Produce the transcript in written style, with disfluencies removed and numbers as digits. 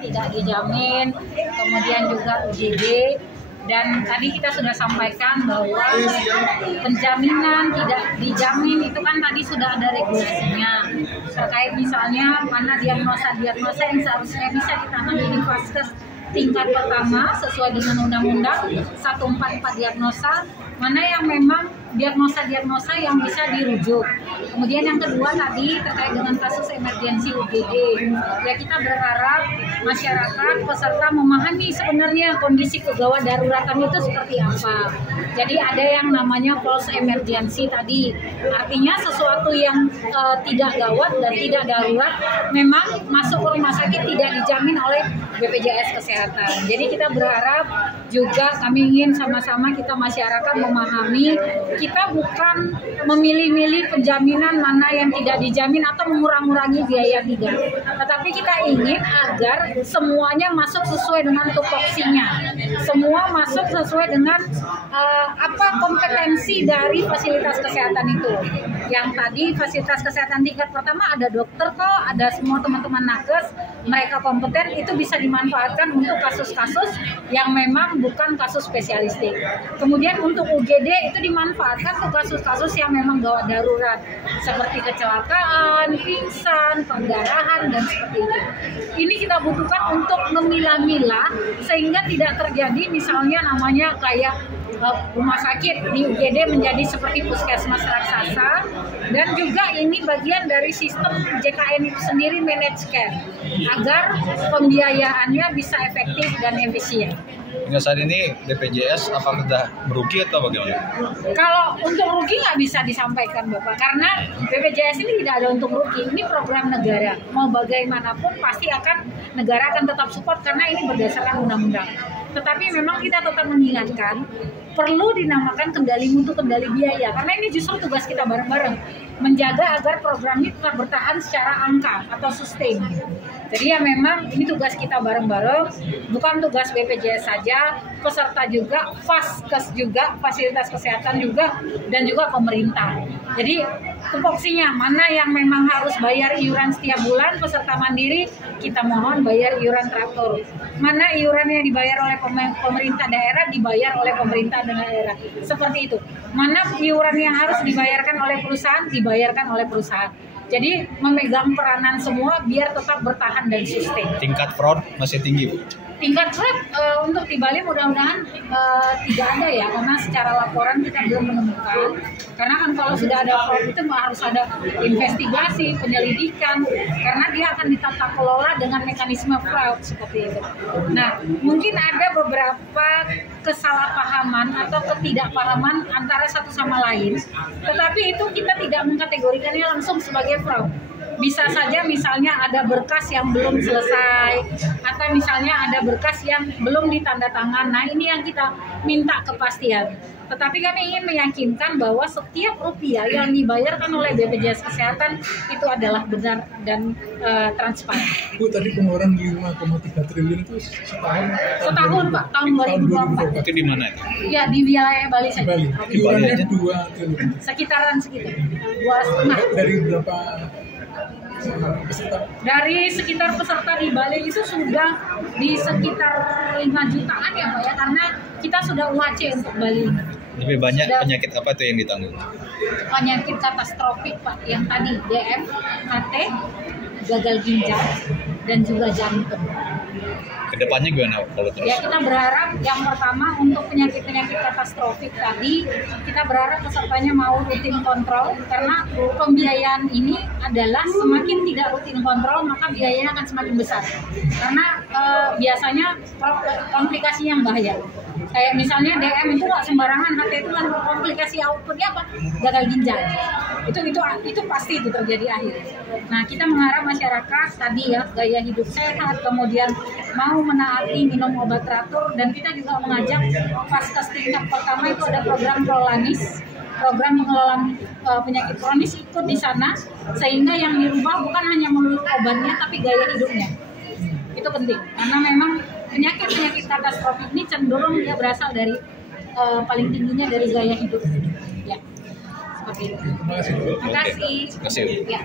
tidak dijamin, kemudian juga UGD. Dan tadi kita sudah sampaikan bahwa penjaminan tidak dijamin itu kan tadi sudah ada regulasinya terkait misalnya mana diagnosa yang seharusnya bisa ditangani di vaskes tingkat pertama sesuai dengan undang-undang 144 diagnosa, mana yang memang diagnosa yang bisa dirujuk. Kemudian yang kedua tadi terkait dengan kasus emergensi UGD. Ya kita berharap masyarakat peserta memahami sebenarnya kondisi kegawat daruratan itu seperti apa. Jadi ada yang namanya false emergency tadi. Artinya sesuatu yang tidak gawat dan tidak darurat memang masuk ke rumah sakit tidak dijamin oleh BPJS Kesehatan. Jadi kita berharap juga kami ingin sama-sama kita masyarakat memahami kita bukan memilih-milih penjaminan mana yang tidak dijamin atau mengurang-urangi biaya tidak. Tetapi kita ingin agar semuanya masuk sesuai dengan tupoksinya. Semua masuk sesuai dengan apa kompetensi dari fasilitas kesehatan itu. Yang tadi fasilitas kesehatan tingkat pertama ada dokter kok, ada semua teman-teman nakes, mereka kompeten, itu bisa dimanfaatkan untuk kasus-kasus yang memang bukan kasus spesialistik. Kemudian untuk UGD itu dimanfaatkan untuk kasus-kasus yang memang gawat darurat seperti kecelakaan, pingsan, pendarahan dan seperti itu. Ini kita butuhkan untuk memilah-milah sehingga tidak terjadi misalnya namanya kayak rumah sakit di UGD menjadi seperti puskesmas raksasa, dan juga ini bagian dari sistem JKN itu sendiri managed care agar pembiayaannya bisa efektif dan efisien. Hingga saat ini BPJS apakah sudah merugi atau bagaimana? Kalau untuk rugi nggak bisa disampaikan Bapak, karena BPJS ini tidak ada untuk rugi. Ini program negara, mau bagaimanapun pasti negara akan tetap support karena ini berdasarkan undang-undang. Tetapi memang kita tetap mengingatkan perlu dinamakan kendali mutu, kendali biaya, karena ini justru tugas kita bareng-bareng menjaga agar program ini tetap bertahan secara angka atau sustain. Jadi ya memang ini tugas kita bareng-bareng, bukan tugas BPJS saja, peserta juga, vaskes juga, fasilitas kesehatan juga, dan juga pemerintah. Jadi tupoksinya mana yang memang harus bayar iuran setiap bulan, peserta mandiri kita mohon bayar iuran teratur. Mana iuran yang dibayar oleh pemerintah daerah dibayar oleh pemerintah daerah. Seperti itu. Mana iuran yang harus dibayarkan oleh perusahaan dibayarkan oleh perusahaan. Jadi memegang peranan semua biar tetap bertahan dan sustain. Tingkat fraud masih tinggi, Bu? Tingkat fraud untuk di Bali mudah-mudahan tidak ada ya, karena secara laporan kita belum menemukan. Karena kan kalau sudah ada fraud itu harus ada investigasi, penyelidikan, karena dia akan ditata kelola dengan mekanisme fraud seperti itu. Nah, mungkin ada beberapa kesalahpahaman atau ketidakpahaman antara satu sama lain, tetapi itu kita tidak mengkategorikannya langsung sebagai fraud. Bisa saja misalnya ada berkas yang belum selesai, atau misalnya ada berkas yang belum ditandatangan. Nah, ini yang kita minta kepastian. Tetapi kami ingin meyakinkan bahwa setiap rupiah yang dibayarkan oleh BPJS Kesehatan itu adalah benar dan transparan. Bu, tadi pengeluaran 5,3 triliun itu setahun Pak, tahun 2024. Itu di mana itu? Ya, di wilayah Bali saja. Bali. Iurannya 2 triliun. Sekitaran segitu. 2,5. Dari berapa peserta? Dari sekitar peserta di Bali itu sudah di sekitar 5 jutaan ya Pak ya, karena kita sudah UHC untuk Bali. Lebih banyak penyakit apa tuh yang ditanggung? Penyakit katastrofik Pak, yang tadi DM, HT, gagal ginjal, dan juga jantung. Kedepannya gimana kalau terus? Ya, kita berharap yang pertama untuk penyakit-penyakit katastrofik tadi, kita berharap pesertanya mau rutin kontrol, karena pembiayaan ini adalah semakin tidak rutin kontrol maka biayanya akan semakin besar. Karena biasanya komplikasi yang bahaya. Kayak misalnya DM itu nggak sembarangan, HT itu kan komplikasi outputnya apa? Gagal ginjal. Itu pasti itu terjadi akhirnya. Nah, kita mengharap masyarakat tadi ya gaya hidup sehat, kemudian mau menaati minum obat teratur, dan kita juga mengajak vaskes tingkat pertama itu ada program Prolanis, program mengelola penyakit kronis ikut di sana, sehingga yang dirubah bukan hanya melulu obatnya tapi gaya hidupnya. Itu penting karena memang penyakit-penyakit katastrofik ini cenderung dia berasal dari paling tingginya dari gaya hidup. Ya. Seperti itu. Terima kasih. Terima kasih. Ya.